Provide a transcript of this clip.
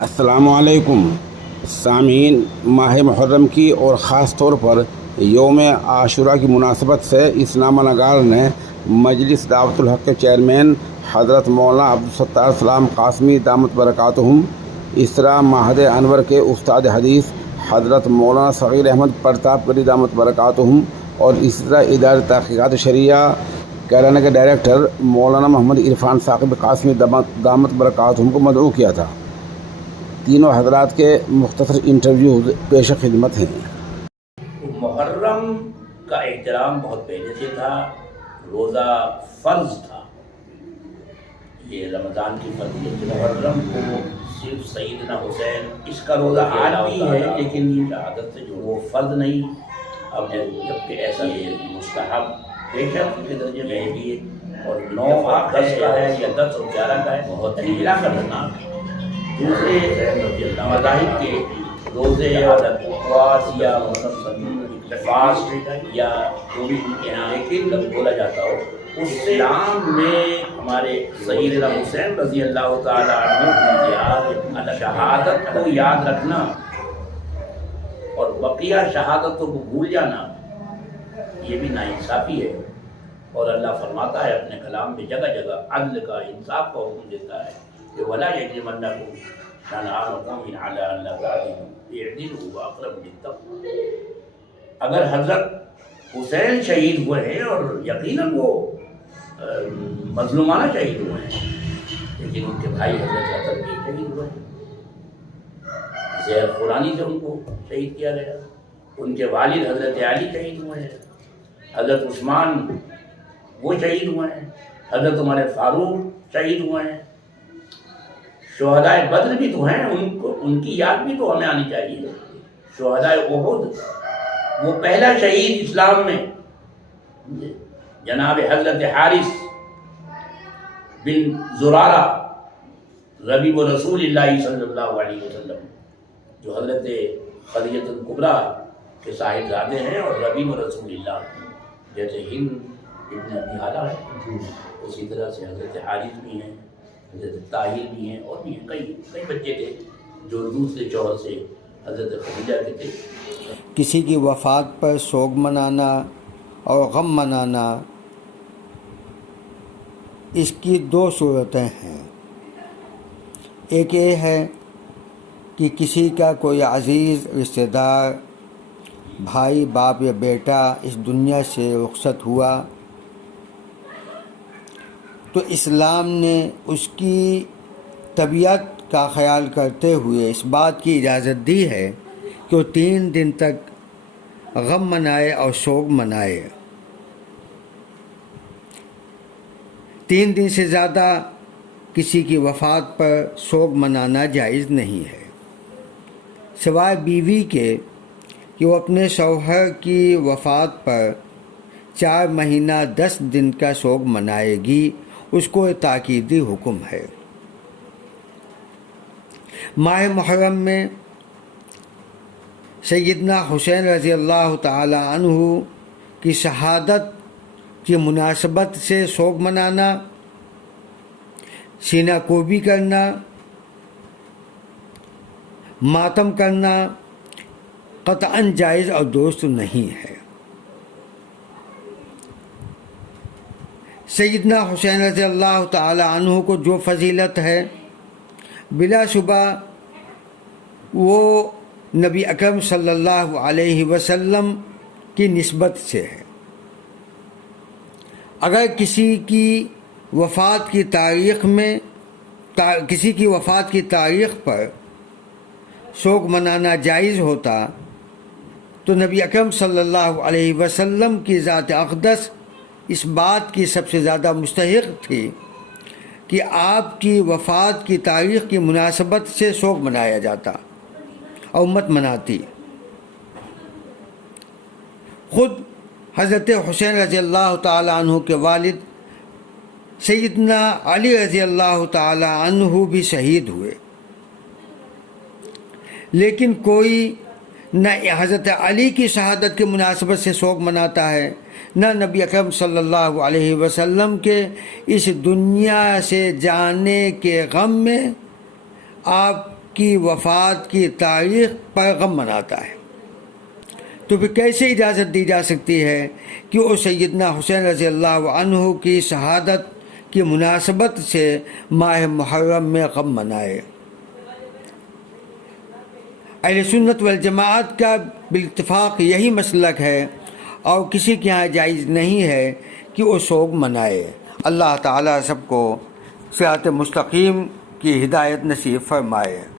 अस्सलामु अलैकुम सामीन। माह मुहर्रम की और ख़ास तौर पर यौम आशूरा की मुनासबत से इस नामा नगार ने मजलिस दावतुल हक़ के चेयरमैन हज़रत मौलाना अब्दुल सलाम कासमी दामत बरकातुहुम, इस तरह माहद अनवर के उस्ताद हदीस हज़रत मौलाना सग़ीर अहमद प्रतापगढ़ी दामत बरकातुहुम और इसी तरह इदारे तहक़ीक़ात शरिया कैराना के डायरेक्टर मौलाना मोहम्मद इरफान साकिब कासमी दामत बरकातुहुम को मदऊ किया था। तीनों हजरात के मुख्तसर इंटरव्यूज़ पेश खिदमत हैं। मुहर्रम का एहतराम बहुत पहले से था। रोज़ा फ़र्ज था। ये रमज़ान की फर्जियत मुहर्रम को सिर्फ सैयदना हुसैन इसका रोज़ा आज भी है, लेकिन ये शहादत से जो वो फ़र्ज नहीं। अब जबकि ऐसा ये मुस्तहब बेशक के दर्जे में भी और 9 और 10 का है या 10 और 11 का है, बहुत मिला कर रखना। दूसरे मज़ाहिब के रोज़े उपवास या फास्ट या जो भी उनके यहाँ लेकिन जब बोला जाता हो, उससे इस्लाम में हमारे सैयदना हुसैन रज़ी अल्लाह ताला अन्हु की शहादत को याद रखना और बकिया शहादतों को भूल जाना, ये भी नाइंसाफ़ी है। और अल्लाह फरमाता है अपने कलाम में जगह जगह अदल का, इंसाफ का हुक्म देता है कि वला यजरिमन्नकुम शनआन कौमिन अला अल्ला तादिलू इअदिलू हुवा अक़रबु लित्तक़वा। अगर हज़रत हुसैन शहीद हुए हैं और यकीनन वो मजलूमाना शहीद हुए हैं, लेकिन उनके भाई हज़रत हसन भी शहीद हुए हैं। ज़हर क़ुरानी से उनको शहीद किया गया। उनके वालिद हज़रत अली शहीद हुए हैं। हज़रत उस्मान वो शहीद हुए हैं। हज़रत उमर फारूक शहीद हुए हैं। शुहदाए बद्र भी तो हैं, उनको उनकी याद भी तो हमें आनी चाहिए। शुहदाए उहुद, वो पहला शहीद इस्लाम में जनाब हज़रत हारिस बिन ज़ुरारा रबीब रसूलिल्लाह सल्लल्लाहु अलैहि वसल्लम, जो हज़रत खदीजतुल कुबरा के साहिबजादे हैं और रबीब रसूलिल्लाह, जैसे हिंद इब्न अबी हाला है, उसी तरह से हज़रत हारिस भी हैं, हज़रत ताहिर भी हैं और भी हैं। कई बच्चे थे जो दूसरे शौहर से हज़रत खदीजा के थे। किसी की वफ़ात पर सोग मनाना और गम मनाना, इसकी 2 सूरतें हैं। एक ये है कि किसी का कोई अज़ीज़ रिश्तेदार, भाई, बाप या बेटा इस दुनिया से रुखसत हुआ तो इस्लाम ने उसकी तबीयत का ख्याल करते हुए इस बात की इजाज़त दी है कि वो 3 दिन तक गम मनाए और शोक मनाए। 3 दिन से ज़्यादा किसी की वफ़ात पर शोक मनाना जायज़ नहीं है, सिवाय बीवी के कि वो अपने शौहर की वफ़ात पर 4 महीना 10 दिन का शोक मनाएगी। उसको ताकीदी हुक्म है। माह मुहर्रम में सैयदना हुसैन रज़ी अल्लाह ताला अन्हु की शहादत की मुनासबत से शोक मनाना, सीना कोबी करना, मातम करना क़तअन जायज़ और दुरुस्त नहीं है। सैयदना हुसैन रज़ी अल्लाह ताला अन्हु को जो फजीलत है, बिलाशुबा वो नबी अकरम सल्लल्लाहु अलैहि वसल्लम की निस्बत से है। अगर किसी की वफ़ात की तारीख़ पर शोक मनाना जायज़ होता तो नबी अकरम सल्लल्लाहु अलैहि वसल्लम की ज़ात अक़दस इस बात की सबसे ज़्यादा मुस्तहिक़ थी कि आपकी वफ़ात की तारीख़ की मुनासबत से शोक मनाया जाता और उम्मत मनाती। ख़ुद हज़रत हुसैन रज़ी अल्लाह ताला अन्हु के वालिद सैयदना अली रज़ी अल्लाह ताला अन्हु भी शहीद हुए, लेकिन कोई न हज़रत अली की शहादत की मुनासबत से शोक मनाता है, न नबी अकरम सल्लल्लाहु अलैहि वसल्लम के इस दुनिया से जाने के गम में आप کی وفات کی تاریخ پر غم مناتا ہے، تو پھر کیسے اجازت دی جا سکتی ہے کہ وہ سیدنا حسین رضی اللہ عنہ کی شہادت کی مناسبت سے ماہ محرم میں غم منائے؟ اہل سنت والجماعت کا بالاتفاق یہی مسلک ہے، اور کسی کے یہاں جائز نہیں ہے کہ وہ سوگ منائے۔ اللہ تعالیٰ سب کو صراط مستقیم کی ہدایت نصیب فرمائے۔